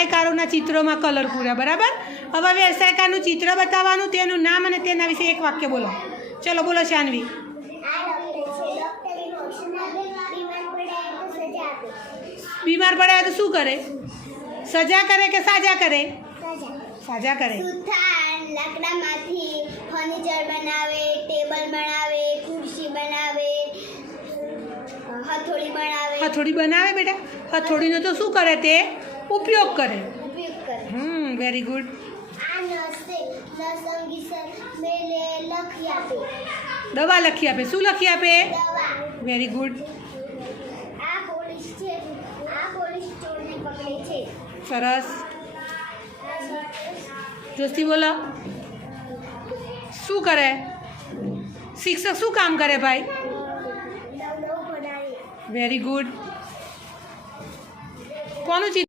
વ્યવસાયકારોના ચિત્રોમાં colour પૂરા. બરાબર. હવે વ્યવસાયકારનું ચિત્ર બતાવવાનું, તેનું નામ અને તેના વિશે એક વાક્ય બોલો. ચલો બોલો શાનવી. બીમાર પડ્યા તો શું કરે? સજા કરે કે સાજા કરે? સાજા કરે. લાકડામાંથી ફર્નિચર બનાવે, ટેબલ બનાવે, ખુરશી બનાવે, હથોડી બનાવે. હથોડી બનાવે બેટા. હથોડીનો તો શું કરે? તે ઉપયોગ કરે. Very good. આ નર્સે નર્સંગી મેલે લખી આપે. દવા લખી આપે. શું લખી આપે? દવા. Very good. આ પોલીસ છે. આ પોલીસ ચોરને પકડે છે. સરસ. જોસ્તી બોલો. શું કરે? શિક્ષક શું કામ કરે ભાઈ? Very good. કોનું ચિત્ર?